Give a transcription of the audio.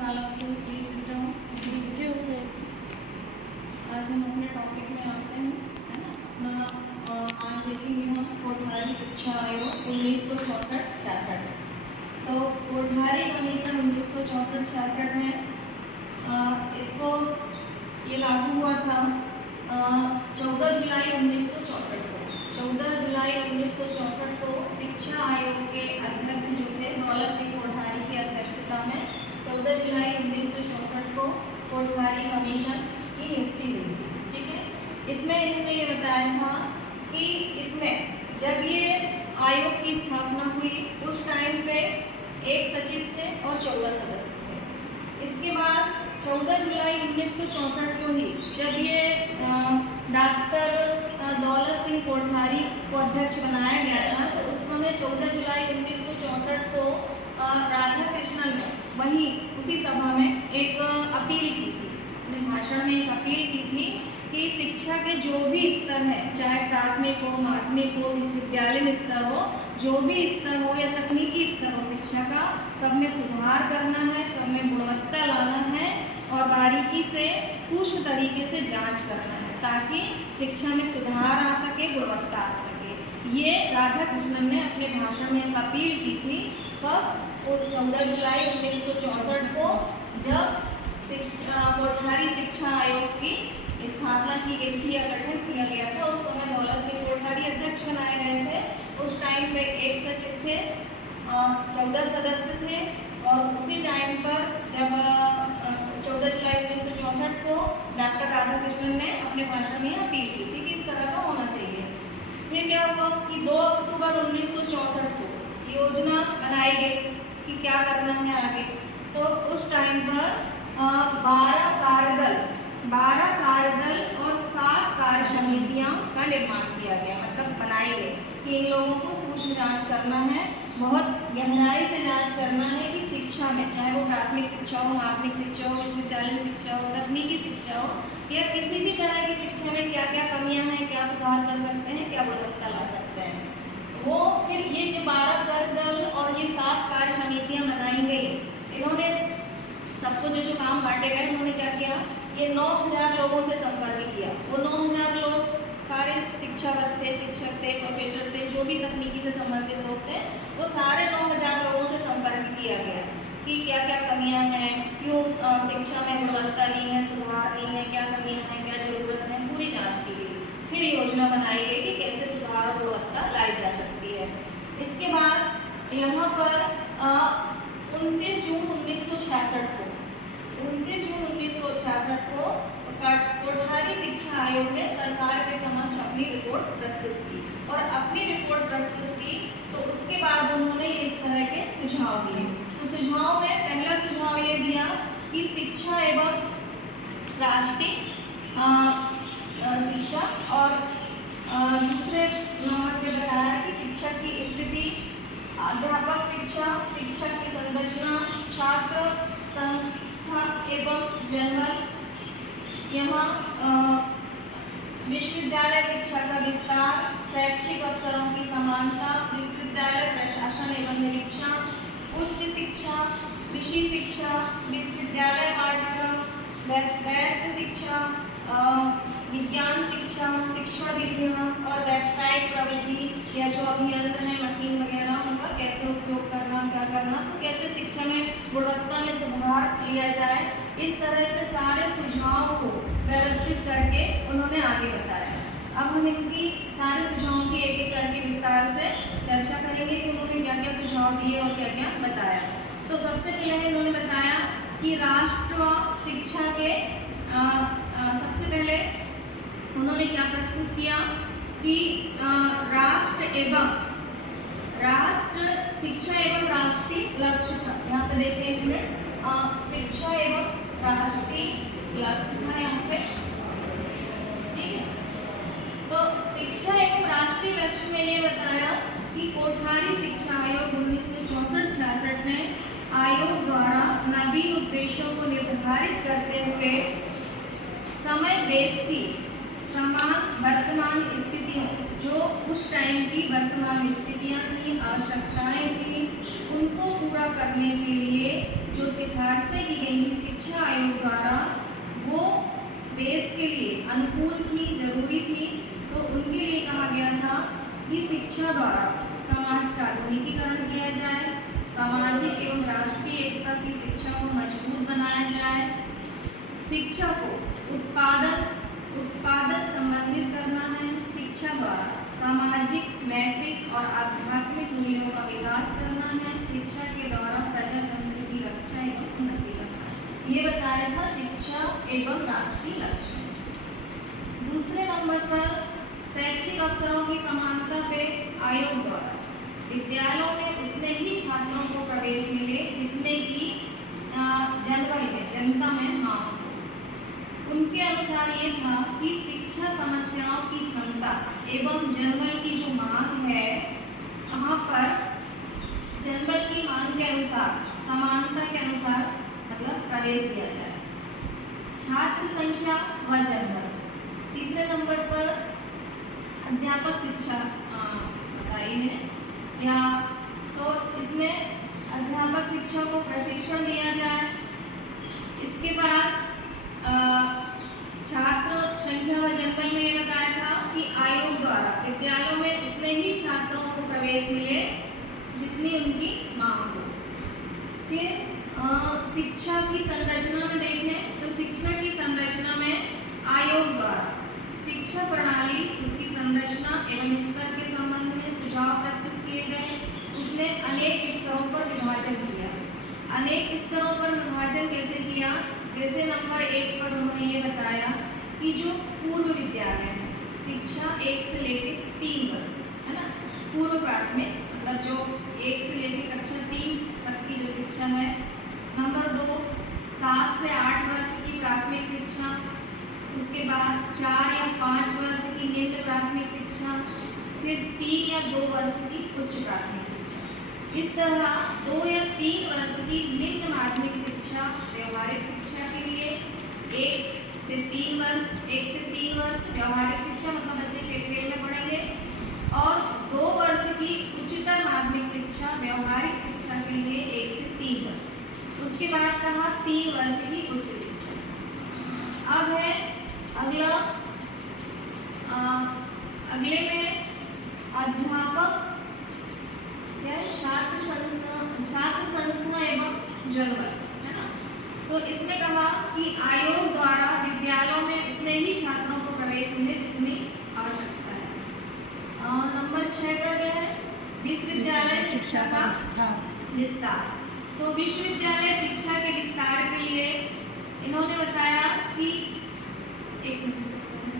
morning, all of you. Please sit down. आज हम अपने टॉपिक में आते हैं, है ना। अपना आज देखेंगे हम कोठारी शिक्षा आयोग 1964-66। तो कोठारी कमीशन 1964-66 में इसको ये लागू हुआ था 14 जुलाई 1964 को। 14 जुलाई 1964 को शिक्षा आयोग के अध्यक्ष जो थे दौलत सिंह कोठारी की अध्यक्षता में 14 जुलाई 1964 को कोठारी कमीशन की नियुक्ति हुई थी। ठीक है, इसमें इन्होंने ये बताया था कि इसमें जब ये आयोग की स्थापना हुई उस टाइम पे एक सचिव थे और 14 सदस्य थे। इसके बाद 14 जुलाई 1964 को ही जब ये डॉक्टर दौलत सिंह कोठारी को अध्यक्ष बनाया गया था, तो उस समय 14 जुलाई 1964 को राधा कृष्णन ने वहीं उसी सभा में एक अपील की थी, अपने भाषण में एक अपील की थी कि शिक्षा के जो भी स्तर हैं, चाहे प्राथमिक हो, माध्यमिक हो, विश्वविद्यालय स्तर हो, जो भी स्तर हो या तकनीकी स्तर हो, शिक्षा का सब में सुधार करना है, सब में गुणवत्ता लाना है और बारीकी से सूक्ष्म तरीके से जांच करना है ताकि शिक्षा में सुधार आ सके, गुणवत्ता आ सके। ये राधा कृष्णन ने अपने भाषण में एक अपील की थी। कब? 14 जुलाई 1964 को जब कोठारी शिक्षा आयोग की स्थापना की गई थी या गठन किया गया था। उस समय दौलत सिंह कोठारी अध्यक्ष बनाए गए थे। उस टाइम पे एक सचिव थे, 14 सदस्य थे और उसी टाइम पर जब 14 जुलाई 1964 को डॉक्टर राधा कृष्णन ने अपने भाषण में अपील की थी कि इस तरह का होना चाहिए। फिर क्या हुआ कि 2 अक्टूबर 1964 को योजना बनाई गई कि क्या करना है आगे। तो उस टाइम पर 12 कार्यदल और 7 कार्य समितियाँ का निर्माण किया गया, मतलब बनाई गई कि इन लोगों को सूक्ष्म जांच करना है, बहुत गहराई से जांच करना है कि शिक्षा में, चाहे वो प्राथमिक शिक्षा हो, माध्यमिक शिक्षा हो, विश्वविद्यालय शिक्षा हो, तकनीकी शिक्षा हो या किसी भी तरह की शिक्षा में क्या क्या कमियां हैं, क्या सुधार कर सकते हैं, क्या गुणवत्ता ला सकते हैं। वो फिर ये जो 12 कार्यदल और ये 7 कार्य समितियाँ बनाई गई, इन्होंने सबको जो काम बांटे गए, उन्होंने क्या किया, ये 9000 लोगों से संपर्क किया। वो 9000 लोग सारे शिक्षाविद थे, शिक्षक थे, प्रोफेसर थे, जो भी तकनीकी से संबंधित लोग थे, वो सारे 9000 लोगों से संपर्क किया गया कि क्या क्या कमियां हैं, क्यों शिक्षा में गुणवत्ता नहीं है, सुधार नहीं है, क्या कमियां हैं, क्या जरूरत है, पूरी जांच की गई। फिर योजना बनाई गई कि कैसे सुधार और गुणवत्ता लाई जा सकती है। इसके बाद यहाँ पर 29 जून 1966 को कोठारी शिक्षा आयोग ने सरकार के समक्ष अपनी रिपोर्ट प्रस्तुत की और अपनी रिपोर्ट प्रस्तुत की तो उसके बाद उन्होंने इस तरह के सुझाव दिए। तो सुझाव में पहला सुझाव ये दिया कि शिक्षा एवं राष्ट्रीय शिक्षा और दूसरे नंबर पे बताया कि शिक्षक की स्थिति, अध्यापक शिक्षा, शिक्षक की संरचना, छात्र संस्था एवं जनरल, यहाँ विश्वविद्यालय शिक्षा का विस्तार, शैक्षिक अवसरों की समानता, विश्वविद्यालय प्रशासन एवं निरीक्षण, उच्च शिक्षा, कृषि शिक्षा, विश्वविद्यालय पाठ्यक्रम, वयस्क शिक्षा, विज्ञान शिक्षा, शिक्षण विधियाँ और व्यावसायिक प्रवृत्ति या जो अभियंत्र हैं, मशीन वगैरह, उनका कैसे उपयोग करना, क्या करना, तो कैसे शिक्षा में गुणवत्ता में सुधार लिया जाए। इस तरह से सारे सुझावों को व्यवस्थित करके उन्होंने आगे बताया। अब हम इनकी सारे सुझावों की एक एक करके विस्तार से चर्चा करेंगे कि उन्होंने क्या क्या सुझाव दिए और क्या क्या बताया। तो सबसे पहले इन्होंने बताया कि राष्ट्र शिक्षा के सबसे पहले उन्होंने क्या प्रस्तुत किया कि राष्ट्र शिक्षा एवं राष्ट्रीय लक्ष्य था। यहाँ पे देखते हैं एक मिनट, शिक्षा एवं राष्ट्रीय लक्ष्य था यहाँ पे, ठीक है। तो शिक्षा एवं राष्ट्रीय लक्ष्य में ये बताया कि कोठारी शिक्षा आयोग 1964-66 ने आयोग द्वारा नवीन उद्देश्यों को निर्धारित करते हुए समय देश की समान वर्तमान स्थितियों, जो उस टाइम की वर्तमान स्थितियाँ थी, आवश्यकताएं थी, उनको पूरा करने के लिए जो सिफारिशें की गई थी शिक्षा आयोग द्वारा, वो देश के लिए अनुकूल थी, जरूरी थी। तो उनके लिए कहा गया था कि शिक्षा द्वारा समाज का आधुनिकीकरण किया जाए, सामाजिक एवं राष्ट्रीय एकता की शिक्षा को मजबूत बनाया जाए, शिक्षा को उत्पादन संबंधित करना है, शिक्षा द्वारा सामाजिक, नैतिक और आध्यात्मिक मूल्यों का विकास करना है, शिक्षा के द्वारा प्रजातंत्र की रक्षा एवं उन्नति करना है। ये बताया था शिक्षा एवं राष्ट्रीय लक्ष्य। दूसरे नंबर पर शैक्षिक अवसरों की समानता पे आयोग द्वारा विद्यालयों में उतने ही छात्रों को प्रवेश मिले जितने की जनबल में, जनता में मांग हो। उनके अनुसार ये था कि शिक्षा समस्याओं की क्षमता एवं जनबल की जो मांग है, वहाँ पर जनबल की मांग के अनुसार, समानता के अनुसार मतलब प्रवेश दिया जाए। छात्र संख्या व जनबल। तीसरे नंबर पर अध्यापक शिक्षा बताई है, या तो इसमें अध्यापक शिक्षा को प्रशिक्षण दिया जाए। इसके बाद छात्र संख्या व जनबल में ये बताया था कि आयोग द्वारा विद्यालयों में उतने ही छात्रों को प्रवेश मिले जितनी उनकी मांग हो। फिर शिक्षा की संरचना में देखें तो शिक्षा की संरचना में आयोग द्वारा शिक्षा प्रणाली, उसकी संरचना एवं स्तर के संबंध में सुझाव प्रस्तुत किए गए। उसने अनेक स्तरों पर विभाजन किया। अनेक स्तरों पर विभाजन कैसे किया? जैसे नंबर 1 पर उन्होंने ये बताया कि जो पूर्व विद्यालय है, शिक्षा 1 से लेकर 3 वर्ष, है ना, पूर्व प्राथमिक मतलब जो 1 से लेकर कक्षा 3 तक की जो शिक्षा है। नंबर 2 7 से 8 वर्ष की प्राथमिक शिक्षा। उसके बाद 4 या 5 वर्ष की निम्न प्राथमिक शिक्षा, फिर 3 या 2 वर्ष की उच्च प्राथमिक शिक्षा। इस तरह 2 या 3 वर्ष की निम्न माध्यमिक शिक्षा व्यवहारिक शिक्षा के लिए, 1 से 3 वर्ष व्यवहारिक शिक्षा मतलब बच्चे खेल में पढ़ेंगे, और 2 वर्ष की उच्चतर माध्यमिक शिक्षा व्यवहारिक शिक्षा के लिए 1 से 3 वर्ष। उसके बाद कहा 3 वर्ष की उच्च शिक्षा। अब है अगला, अगले में अध्यापक या छात्र संस्था एवं जनबल, है ना। तो इसमें कहा कि आयोग द्वारा विद्यालयों में उतने ही छात्रों को प्रवेश मिले जितनी आवश्यकता है। नंबर 6 पर क्या है? विश्वविद्यालय शिक्षा का विस्तार। तो विश्वविद्यालय शिक्षा के विस्तार के लिए इन्होंने बताया कि एक मिनट